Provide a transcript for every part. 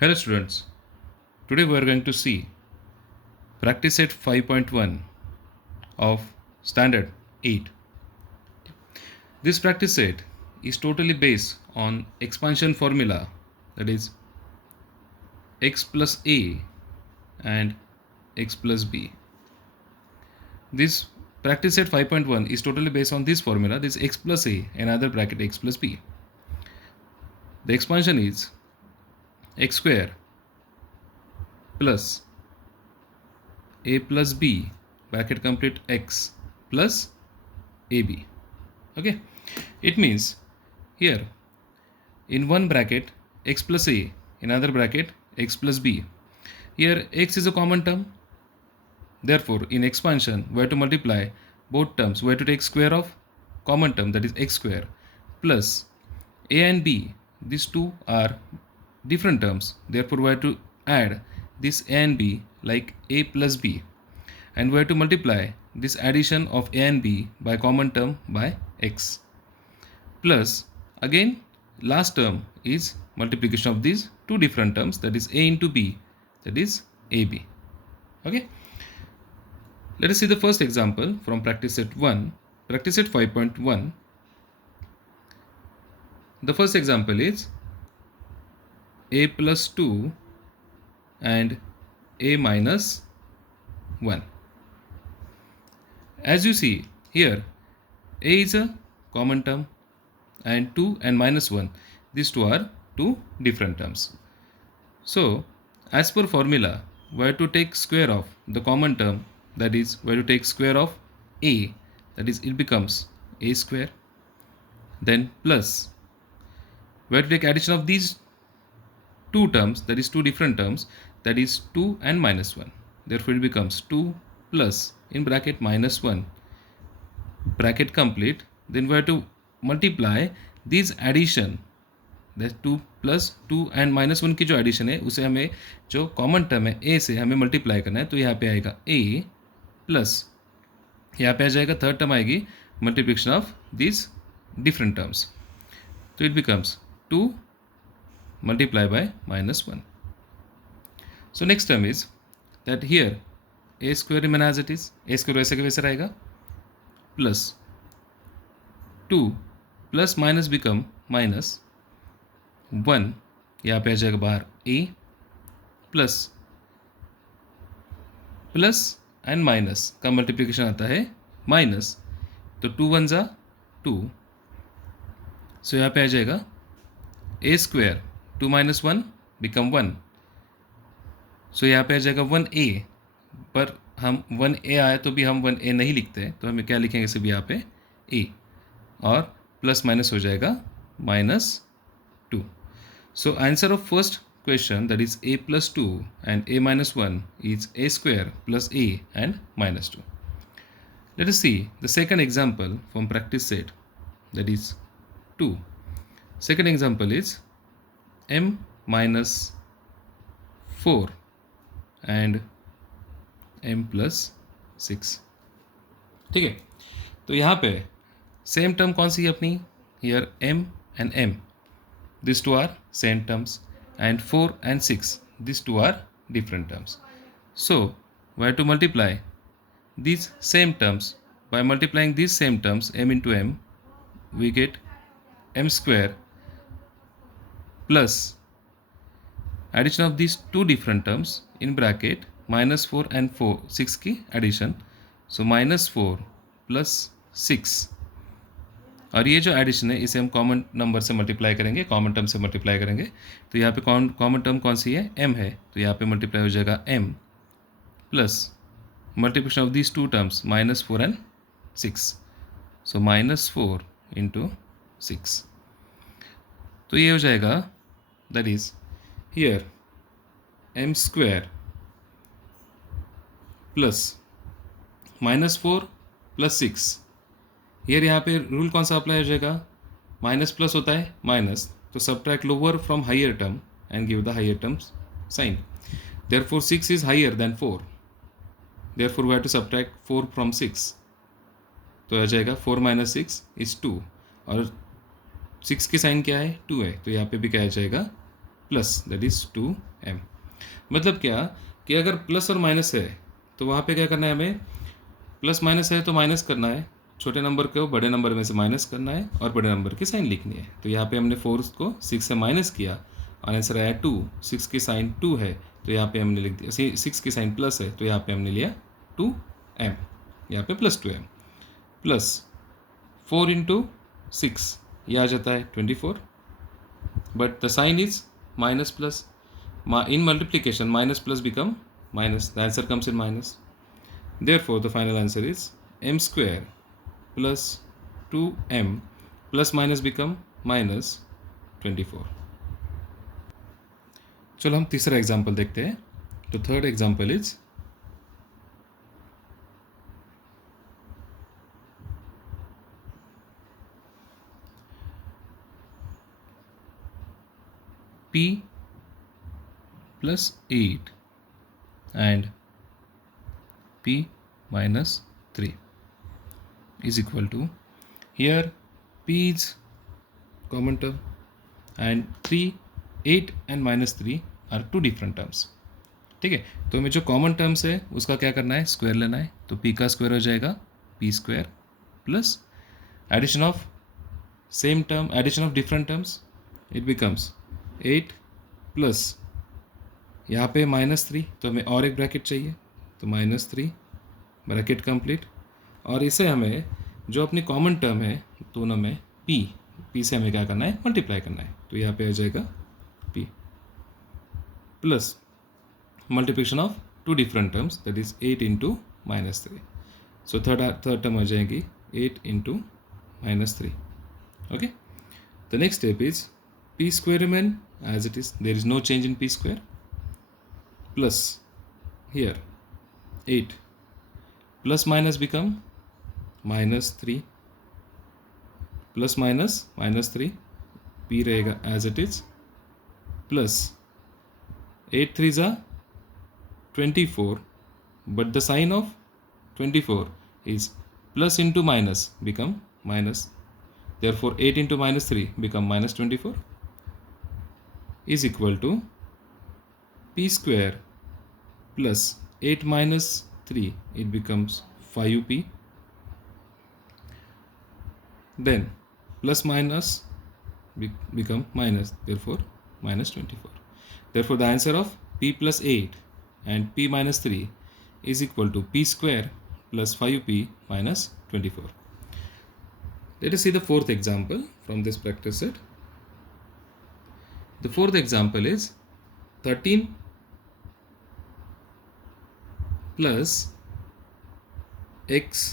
Hello students, today we are going to see practice set 5.1 of standard 8. This practice set is totally based on expansion formula, that is x plus a and x plus b. This practice set 5.1 is totally based on this formula, this x plus a and other bracket x plus b. The expansion is x square plus a plus b bracket complete x plus ab. Okay, it means here in one bracket x plus a, in other bracket x plus b. Here x is a common term, therefore in expansion we have to multiply both terms. We have to take square of common term, that is x square, plus a and b, these two are different terms, therefore we have to add this a and b like a plus b, and we have to multiply this addition of a and b by common term by x, plus again last term is multiplication of these two different terms, that is a into b, that is ab. Okay, let us see the first example from practice set 1, practice set 5.1. The first example is a plus 2 and a minus 1. As you see here, a is a common term and 2 and minus 1, these two are two different terms. So as per formula, we have to take square of the common term, that is we have to take square of a, that is it becomes a square, then plus we have to take addition of these two terms, that is two different terms, that is 2 and minus 1, therefore it becomes 2 plus in bracket minus 1 bracket complete, then we have to multiply this addition, that 2 plus 2 and minus 1 की जो addition है उसे हमें जो common term है ए से हमें multiply करना है, तो यहाँ पे आएगा ए प्लस यहाँ पे आ जाएगा थर्ड टर्म आएगी multiplication of this different terms, तो it becomes 2 multiply by minus 1. So next term is that here a square remain as it is, a square वैसे के वैसे रहेगा, plus 2 plus minus become minus 1, यहाँ पे आ जाएगा बाहर a plus plus and minus का मल्टीप्लिकेशन आता है माइनस, तो 2 1 जा 2, सो यहाँ पे आ जाएगा ए स्क्वायर 2 माइनस 1 बिकम 1, सो यहाँ पे आ जाएगा 1a, पर हम 1a आए तो भी हम 1a नहीं लिखते, तो हमें क्या लिखेंगे सिर्फ यहाँ पे a, और प्लस माइनस हो जाएगा minus 2. So answer of first question, that is a plus 2 and a minus 1, is a square plus a and minus 2. Let us see the second example from practice set, that is 2. Second example is m minus 4 and m plus 6. ठीक है, तो यहाँ पे same term कौन सी है अपनी, here m and m, these two are same terms, and 4 and 6, these two are different terms. So we have to multiply these same terms. By multiplying these same terms, m into m, we get m square plus addition of these two different terms in bracket minus 4 and 6 की addition, so minus 4 plus 6, और ये जो addition है इसे हम common number से multiply करेंगे, common term से मल्टीप्लाई करेंगे, तो यहाँ पे कॉमन टर्म कौन सी है, m है, तो यहाँ पे मल्टीप्लाई हो जाएगा m plus multiplication of these two terms minus 4 and 6, so minus 4 into 6, तो ये हो जाएगा that is here m square plus minus 4 plus 6, here यहाँ पे रूल कौन सा अप्लाई हो जाएगा, माइनस प्लस होता है माइनस, तो subtract lower from higher term and give the higher term's sign, therefore 6 is higher than 4, therefore we have to subtract 4 from 6, तो आ जाएगा 4 माइनस 6 इज 2, और 6 की साइन क्या है 2 है, तो यहाँ पे भी क्या आ जाएगा प्लस दैट इज़ 2m। मतलब क्या कि अगर प्लस और माइनस है तो वहाँ पे क्या करना है हमें, प्लस माइनस है तो माइनस करना है, छोटे नंबर को बड़े नंबर में से माइनस करना है और बड़े नंबर की साइन लिखनी है। तो यहाँ पे हमने 4 को 6 से माइनस किया और आंसर आया 2। 6 की साइन 2 है तो यहाँ पे हमने लिख दिया, 6 की साइन प्लस है तो यहाँ पे हमने लिया 2m, यहाँ पे प्लस 2m प्लस 4 इंटू 6 ये आ जाता है 24, but the sign is minus plus. In multiplication minus plus become minus, the answer comes in minus. Therefore the final answer is m square plus 2m plus minus become minus 24. चलो हम तीसरा example देखते हैं। तो third example is p plus 8 and p minus 3 is equal to, here p is common term and 3, 8 and minus 3 are two different terms। ठीक है, तो हमें जो कॉमन टर्म्स है उसका क्या करना है, स्क्वायर लेना है। तो p का स्क्वायर हो जाएगा p square plus addition of same term, addition of different terms, it becomes 8 plus यहाँ पे -3 तो हमें और एक ब्रैकेट चाहिए तो -3 ब्रैकेट कंप्लीट। और इसे हमें जो अपनी कॉमन टर्म है दोनों में p से हमें क्या करना है, मल्टीप्लाई करना है। तो यहाँ पे आ जाएगा p plus multiplication of two different terms that is 8 into -3। So third term आ जाएगी 8 into -3। Okay, the next step is p square remain as it is, there is no change in p square, plus here 8 plus minus become -3 plus -3 p रहेगा as it is plus 8 3s are 24, but the sign of 24 is plus into minus become minus, therefore 8 into -3 become -24 is equal to p square plus 8 minus 3, it becomes 5p, then plus minus become minus, therefore -24. Therefore the answer of p plus 8 and p minus 3 is equal to p square plus 5p minus 24. Let us see the fourth example from this practice set. The fourth example is 13 plus x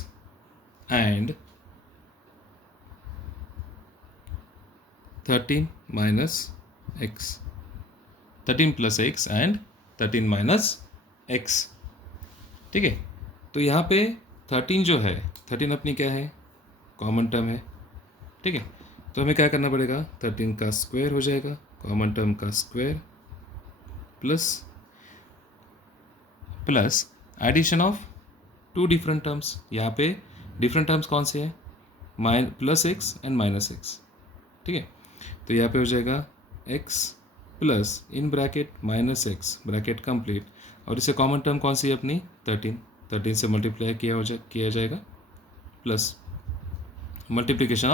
and 13 minus x, 13 plus x and 13 minus x। ठीक है, तो यहाँ पे 13 जो है, 13 अपनी क्या है, कॉमन टर्म है। ठीक है, तो हमें क्या करना पड़ेगा, 13 का स्क्वायर हो जाएगा, कॉमन टर्म का square plus addition of two different terms. यहाँ पे डिफरेंट टर्म्स कौन से हैं, plus x and minus x. ठीक है, तो यहाँ पे हो जाएगा x plus in bracket minus x bracket complete, और इसे कॉमन टर्म कौन सी है अपनी, 13 से मल्टीप्लाई किया जाएगा plus multiplication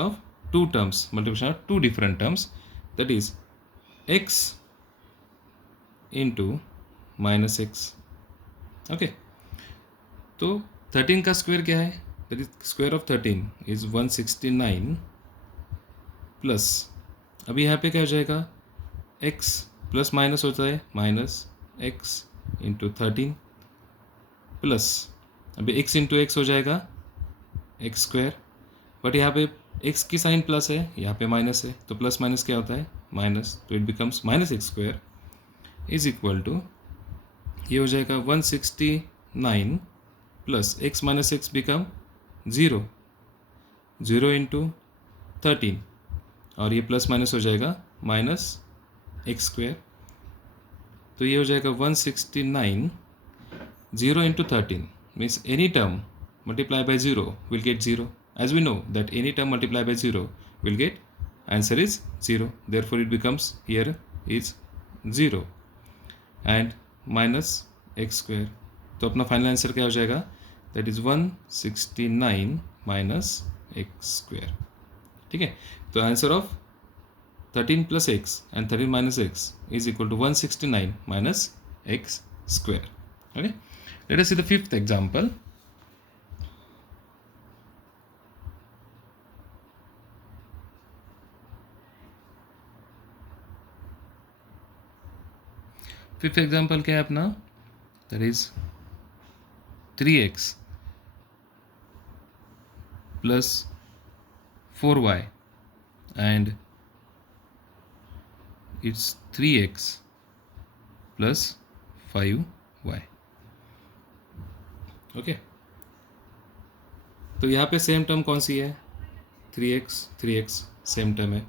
of two terms, multiplication of two different terms that is x into minus x. Okay, तो 13 का स्क्वायर क्या है, that is square of 13 is 169 plus, अभी यहाँ पे क्या हो जाएगा, x प्लस माइनस होता है माइनस x इंटू 13 प्लस, अभी x इंटू एक्स हो जाएगा एक्स स्क्वायर, बट यहाँ पे x की साइन प्लस है, यहाँ पे माइनस है, तो प्लस माइनस क्या होता है माइनस, तो it becomes minus x square is equal to, ये हो जाएगा 169 plus x minus x become 0 into 13, और ये प्लस माइनस हो जाएगा माइनस एक्स स्क्वायर, तो ये हो जाएगा 169 0 into 13 means any term multiplied by 0 will get 0, as we know that any term multiplied by 0 we'll get answer is 0. Therefore it becomes here is 0 and minus x square. तो अपना final answer क्या हो जाएगा? That is 169 minus x square. ठीक है, तो answer of 13 plus x and 13 minus x is equal to 169 minus x square. Okay, let us see the fifth example. Fifth example क्या है अपना? That is 3x plus 4y and it's 3x plus 5y. Okay, तो यहाँ पे same term कौन सी है? 3x same term है.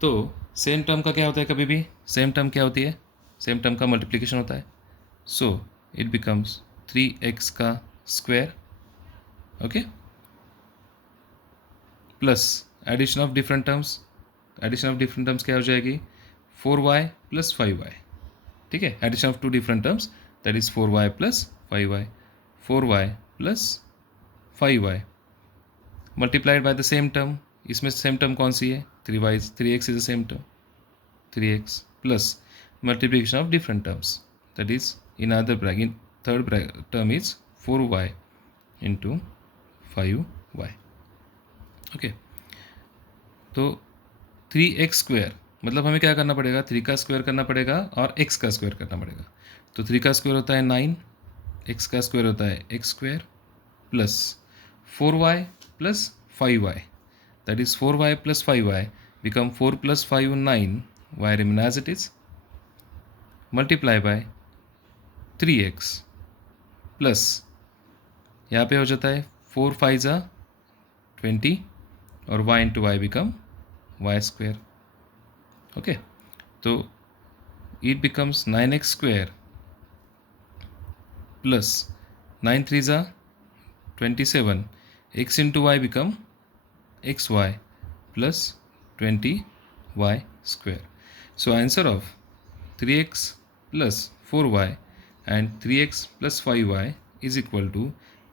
तो सेम टर्म का क्या होता है? कभी भी सेम टर्म क्या होती है? सेम टर्म का मल्टीप्लिकेशन होता है. सो इट बिकम्स 3x का square. Okay, plus addition of different terms. Addition of different terms क्या हो जाएगी? 4y plus 5y. ठीक है, addition of two different terms that is 4y plus 5y. 4y plus 5y multiplied by the same term. इसमें same term कौन सी है? 3x is the same term. 3x plus multiplication of different terms, that is in other bracket, in third bracket term is 4y into 5y. okay, तो 3x square मतलब हमें क्या करना पड़ेगा? 3 का स्क्वायर करना पड़ेगा और x का स्क्वायर करना पड़ेगा. तो 3 का स्क्वायर होता है 9, x का स्क्वायर होता है x square plus 4y plus 5y, that is 4y plus 5y become 4 plus 5 9, y remain as it is, multiply by 3x plus यहाँ पे हो जाता है 4 5 20 और y into y become y square. Okay, तो it becomes 9x square plus 9 3 27, x into y become xy plus 20y square. So answer of 3x plus 4y and 3x plus 5y is equal to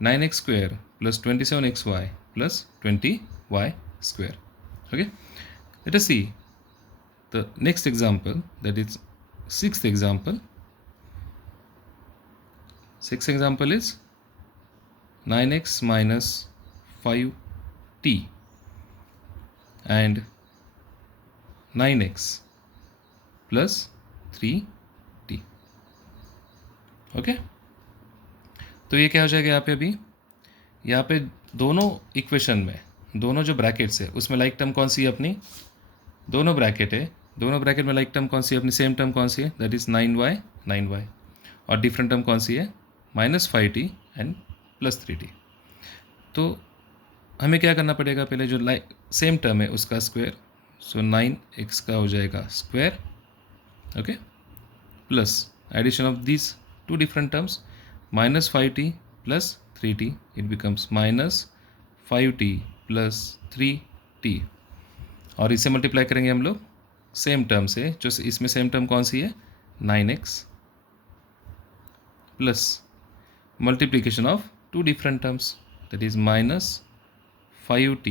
9x square plus 27xy plus 20y square. Okay, let us see the next example, that is sixth example. Sixth example is 9x minus 5t and 9x plus 3t. Okay, तो ये क्या हो जाएगा यहाँ पे? अभी यहाँ पे दोनों इक्वेशन में दोनों जो ब्रैकेट्स है उसमें लाइक टर्म कौन सी है अपनी? दोनों ब्रैकेट है, दोनों ब्रैकेट में लाइक टर्म कौन सी है अपनी? सेम टर्म कौन सी है? That is 9y. और डिफरेंट टर्म कौन सी है? -5t and plus 3t. तो हमें क्या करना पड़ेगा? पहले जो लाइक सेम टर्म है उसका स्क्वायर. सो 9x का हो जाएगा square. Okay, plus addition of this two different terms -5t plus 3t, it becomes -5t plus 3t. और इसे मल्टीप्लाई करेंगे हम लोग सेम टर्म से. जो इसमें सेम टर्म कौन सी है? 9x plus multiplication of two different terms that is -5t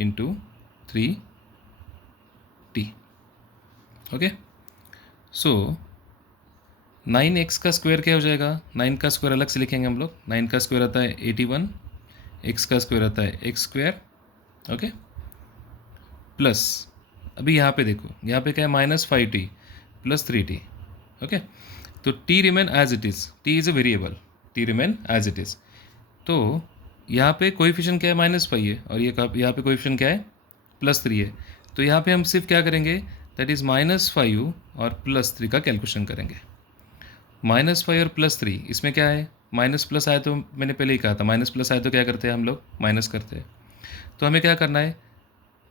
into 3t. Okay, so 9x का स्क्वायर क्या हो जाएगा? 9 का स्क्वायर अलग से लिखेंगे हम लोग. 9 का स्क्वायर आता है 81, x का स्क्वायर आता है x स्क्वायर. ओके, प्लस अभी यहाँ पे देखो, यहाँ पे क्या है? -5t plus 3t. ओके, तो t remain as it is. t is a variable, t remain as it is. तो यहाँ पे कोएफिशिएंट क्या है? -5 है और ये यहाँ पे कोएफिशिएंट क्या है? +3 है. तो यहाँ पे हम सिर्फ क्या करेंगे? दैट इज़ -5 और +3 का कैलकुलेशन करेंगे. -5 और +3 इसमें क्या है? माइनस प्लस आए तो मैंने पहले ही कहा था, माइनस प्लस आए तो क्या करते हैं हम लोग? माइनस करते हैं. तो हमें क्या करना है?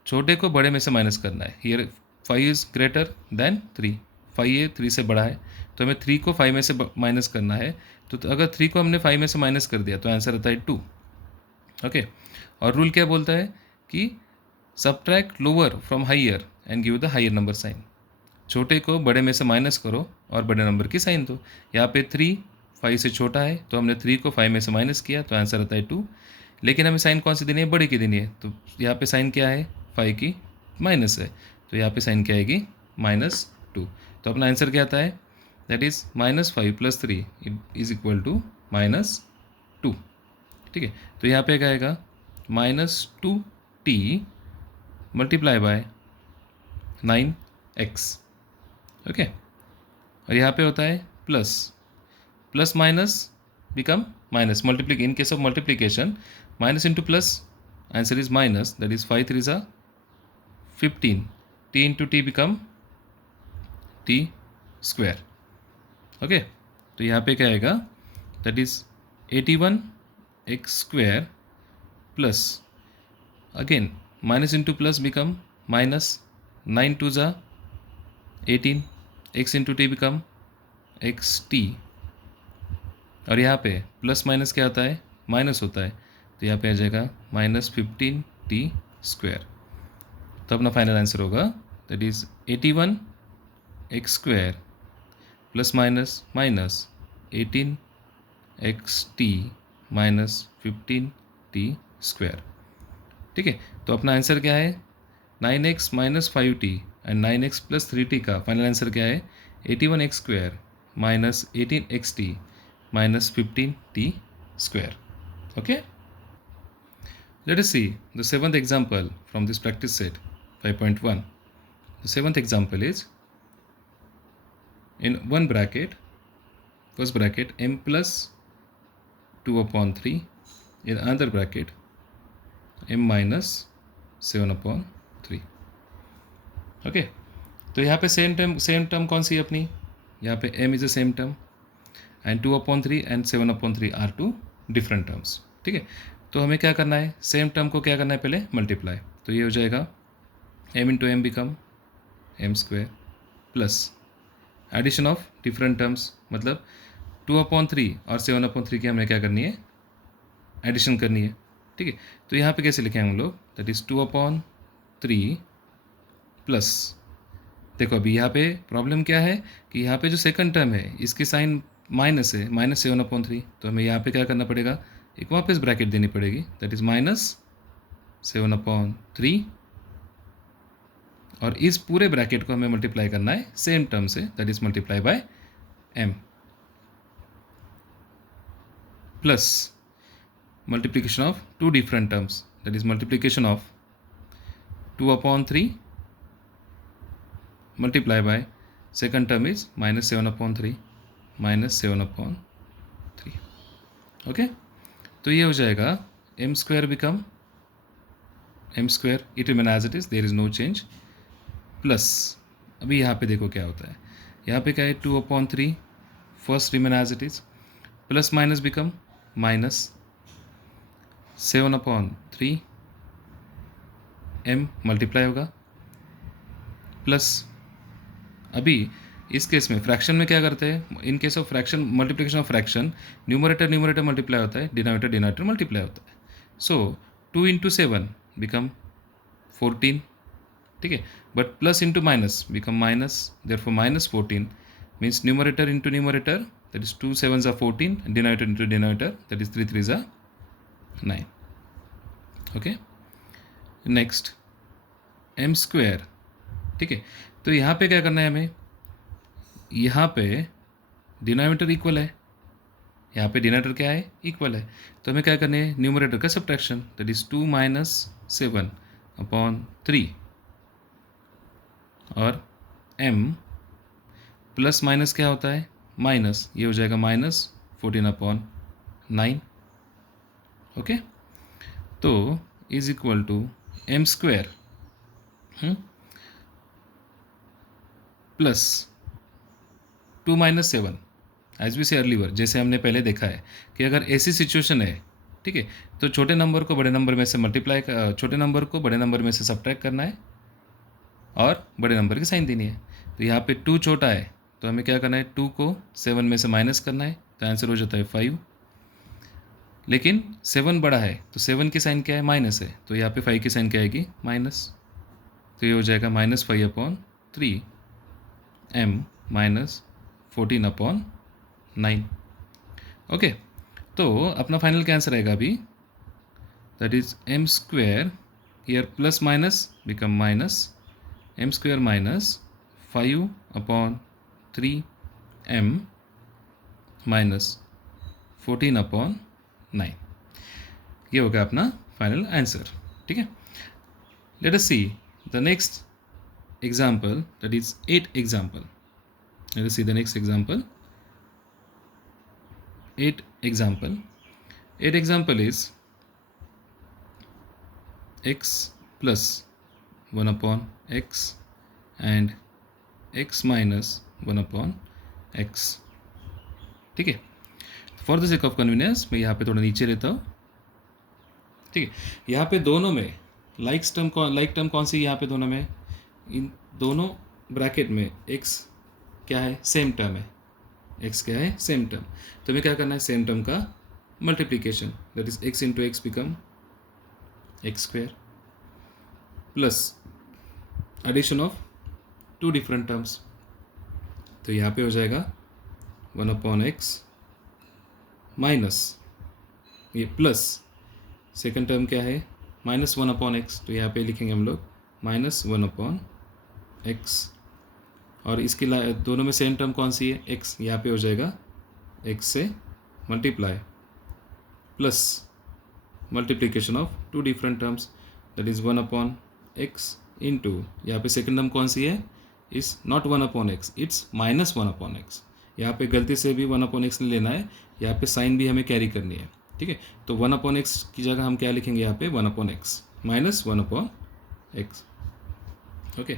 छोटे को बड़े में से माइनस करना है. Here 5 is greater than 3. 5 है 3 से बड़ा है, तो हमें 3 को 5 में से माइनस करना है. तो अगर 3 को हमने 5 में से माइनस कर दिया तो आंसर आता है 2. ओके, और रूल क्या बोलता है कि subtract lower from higher and give the higher number sign. छोटे को बड़े में से माइनस करो और बड़े नंबर की साइन दो। यहाँ पे 3 5 से छोटा है तो हमने 3 को 5 में से माइनस किया तो आंसर आता है 2। लेकिन हमें साइन कौन सी देनी है, बड़े की देनी है, तो यहाँ पे साइन क्या है, 5 की माइनस है, तो यहाँ पे साइन क्या आएगी, -2। तो अपना आंसर क्या आता है, that is -5 + 3 is equal to -2। ठीक है, तो यहाँ पे क्या आएगा, -2t multiply by 9x। Okay, और यहाँ पे होता है plus, plus minus become minus, multiply in case of multiplication minus into plus, answer is minus, that is 5 3 15, t into T become t square. Okay, तो यहाँ पे क्या आएगा, that is 81x² plus again minus into plus become minus, 9 2 18, x into T become xt, और यहाँ पे plus minus क्या होता है, माइनस होता है, तो यहाँ पे आ जाएगा -15t²। तो अपना फाइनल आंसर होगा that is 81x² plus minus minus 18xt minus 15t²। ठीक है, तो अपना आंसर क्या है, 9x - 5t and 9x + 3t का फाइनल आंसर क्या है, 81x² minus 18xt minus 15t²। Okay? Let us see the seventh example from this practice set 5.1. The seventh example is in one bracket, first bracket m plus 2/3, in another bracket m minus 7/3. Okay, तो यहाँ पे same term कौन सी है अपनी, यहाँ पे m is a same term and 2/3 and 7/3 are two different terms. ठीक है, तो हमें क्या करना है, सेम टर्म को क्या करना है, पहले मल्टीप्लाई, तो ये हो जाएगा m into M become m² plus addition of different terms, मतलब 2/3 और 7/3 की हमें क्या करनी है, एडिशन करनी है। ठीक है, तो यहाँ पे कैसे लिखेंगे हम लोग, दैट इज़ 2/3 प्लस, देखो अभी यहाँ पे प्रॉब्लम क्या है कि यहाँ पे जो सेकंड टर्म है इसकी साइन माइनस है, -7/3, तो हमें यहाँ पे क्या करना पड़ेगा, एक वापस ब्रैकेट देनी पड़ेगी, दैट इज़ -7/3, और इस पूरे ब्रैकेट को हमें मल्टीप्लाई करना है सेम टर्म से, that is multiply by m plus multiplication of two different terms, that is multiplication of 2/3 multiply by second term is -7/3 -7/3। Okay, तो ये हो जाएगा m² become m², it remain as it is, there is no change, plus अभी यहाँ पे देखो क्या होता है, यहाँ पे क्या है, 2/3 first remain as it is, plus minus become minus 7/3 m multiply होगा, प्लस अभी इस केस में फ्रैक्शन में क्या करते हैं, in case of fraction, multiplication of fraction, numerator multiply होता है, डिनोमिनेटर मल्टीप्लाई होता है, सो 2 × 7 बिकम 14। ठीक है, but plus into minus become minus, therefore -14 means numerator into numerator, that is 2 7s are 14, denominator into denominator, that is 3 3s are 9। Okay, next m²। ठीक है, तो यहाँ पे क्या करना है हमें, यहाँ पे डिनोमिनेटर इक्वल है, यहाँ पे डिनोमिनेटर क्या है, इक्वल है, तो हमें क्या करना है, न्यूमरेटर का सब्ट्रैक्शन, दैट इज 2 - 7/3, और m प्लस माइनस क्या होता है, माइनस, ये हो जाएगा -14/9। ओके, तो is equal to m² plus 2 - 7, as we say earlier, जैसे हमने पहले देखा है कि अगर ऐसी सिचुएशन है, ठीक है, तो छोटे नंबर को बड़े नंबर में से मल्टीप्लाई, छोटे नंबर को बड़े नंबर में से सब्ट्रैक्ट करना है और बड़े नंबर की साइन देनी है। तो यहाँ पे 2 छोटा है, तो हमें क्या करना है, 2 को 7 में से माइनस करना है, तो आंसर हो जाता है 5, लेकिन 7 बड़ा है तो 7 की साइन क्या है, माइनस है, तो यहाँ पे 5 की साइन क्या आएगी, माइनस। तो ये हो जाएगा -5/3 m -14/9। ओके, तो अपना फाइनल क्या आंसर आएगा अभी, that is m square, here plus minus become minus m square -5/3 m -14/9। ये होगा अपना फाइनल आंसर। ठीक है, let us see the next example, that is 8 example. Let us see the next example. 8 example. 8 example is x plus 1 upon x and x minus 1 upon x. ठीक है, for the sake of convenience मैं यहाँ पे थोड़ा नीचे लेता हूँ। ठीक है, यहाँ पे दोनों में लाइक टर्म कौन सी, यहाँ पे दोनों में, इन दोनों ब्रैकेट में x क्या है, सेम टर्म है, x क्या है, सेम टर्म। तो हमें क्या करना है, सेम टर्म का multiplication, that is x into x become x square plus addition of two different terms. तो यहाँ पे हो जाएगा 1/x माइनस ये प्लस सेकेंड टर्म क्या है, -1/x, तो यहाँ पे लिखेंगे हम लोग -1/x, और इसकी दोनों में सेम टर्म कौन सी है, x, यहाँ पे हो जाएगा x से multiply plus multiplication of two different terms, that is 1/x into, यहाँ पे सेकेंड टर्म कौन सी है, is not 1/x, it's -1/x। यहाँ पे गलती से भी 1/x नहीं लेना है, यहाँ पे साइन भी हमें कैरी करनी है। ठीक है, तो 1/x की जगह हम क्या लिखेंगे, यहाँ पे 1/x -1/x। ओके,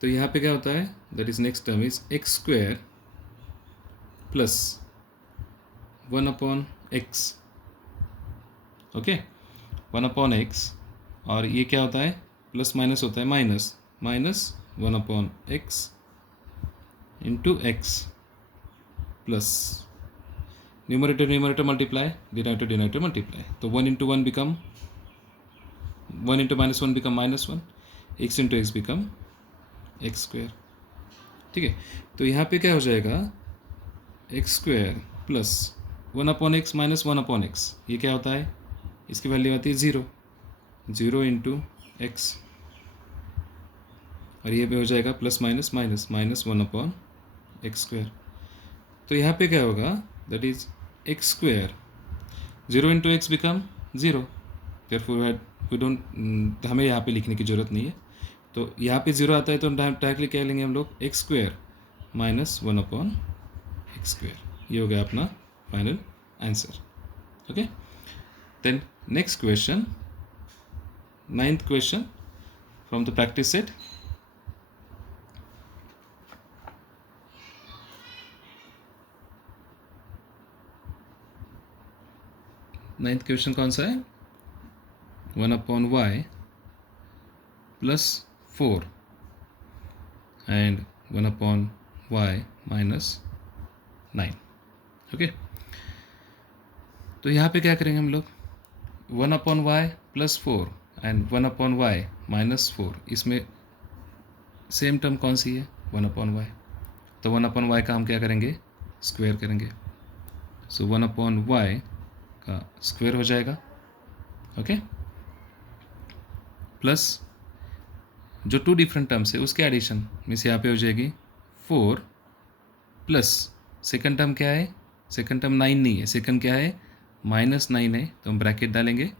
तो यहाँ पे क्या होता है, that is next term is x square plus 1/x। Okay, 1/x, और ये क्या होता है, प्लस माइनस होता है minus, -1/x into x plus numerator multiply, denominator multiply, तो 1 into 1 become 1 into -1 become -1, x into x become x square. ठीक है, तो यहाँ पे क्या हो जाएगा, x square plus 1/x minus 1/x, ये क्या होता है, इसकी वैल्यू आती है 0 इंटू एक्स, और ये भी हो जाएगा plus minus minus -1/x square. तो यहाँ पे क्या होगा, that is x square, 0 into x become 0, therefore we don't, हमें यहाँ पे लिखने की ज़रूरत नहीं है, तो यहाँ पे 0 आता है तो डायरेक्टली क्या लेंगे हम लोग, एक्स स्क्वेयर -1/x स्क्वेयर। ये हो गया अपना final answer. Okay, then next question, 9th question from the practice set. Ninth question कौन सा है, 1/y plus 4 and 1/y minus 9। Okay, तो यहाँ पे क्या करेंगे हम लोग, 1/y plus 4 and 1/y minus 4, इसमें सेम टर्म कौन सी है, 1/y, तो 1/y का हम क्या करेंगे, स्क्वायर करेंगे, सो 1/y का स्क्वायर हो जाएगा। ओके, प्लस जो टू डिफरेंट टर्म्स है उसके एडिशन मीन्स यहाँ पे हो जाएगी 4 प्लस सेकंड टर्म क्या है, सेकंड टर्म 9 नहीं है, सेकंड क्या है, -9 है, तो हम ब्रैकेट डालेंगे,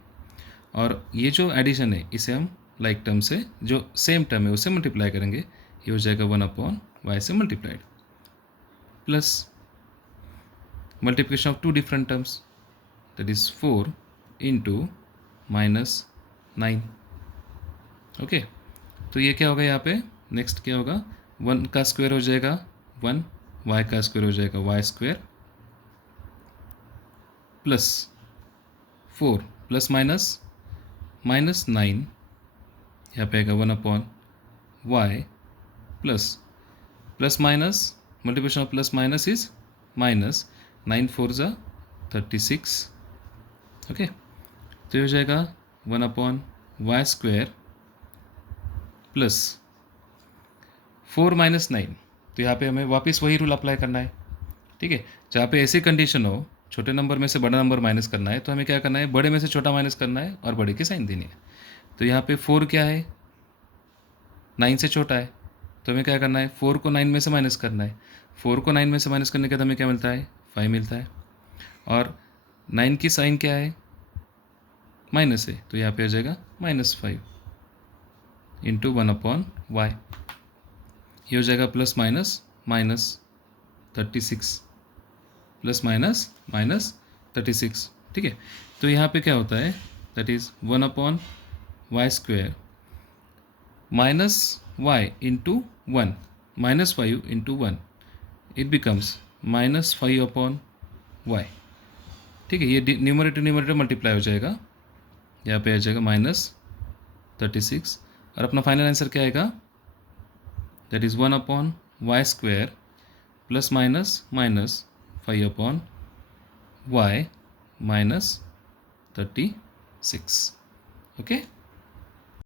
और ये जो एडिशन है इसे हम लाइक टर्म से जो सेम टर्म है उससे मल्टीप्लाई करेंगे, ये हो जाएगा 1/y से multiplied plus multiplication of two different terms, that is 4 into -9। Okay, तो ये क्या होगा, यहाँ पे नेक्स्ट क्या होगा, 1 का स्क्वायर हो जाएगा 1, y का स्क्वायर हो जाएगा y स्क्वायर प्लस 4 प्लस -9, यहाँ पे आएगा 1/y plus minus multiplication of plus minus is minus, 9 4 जा 36 ओके, तो ये हो जाएगा 1/y² प्लस 4 - 9। तो यहाँ पे हमें वापस वही रूल अप्लाई करना है। ठीक है, जहाँ पे ऐसी कंडीशन हो छोटे नंबर में से बड़ा नंबर माइनस करना है, तो हमें क्या करना है, बड़े में से छोटा माइनस करना है और बड़े की साइन देनी है। तो यहाँ पे 4 क्या है, 9 से छोटा है, तो हमें क्या करना है, 4 को 9 में से माइनस करना है। 4 को 9 में से माइनस करने के बाद हमें क्या मिलता है, 5 मिलता है। और 9 की साइन क्या है, माइनस है, तो यहाँ पे आ जाएगा -5 इंटू 1/y। ये हो जाएगा प्लस माइनस -36 प्लस माइनस -36। ठीक है, तो यहाँ पे क्या होता है, that is 1/y² minus y into 1 -5 into 1, it becomes -5/y। ठीक है, ये न्यूमरेटर मल्टीप्लाई हो जाएगा, यहाँ पे आ जाएगा -36 और अपना फाइनल आंसर क्या आएगा, that is 1/y² plus -5/y -36। Okay.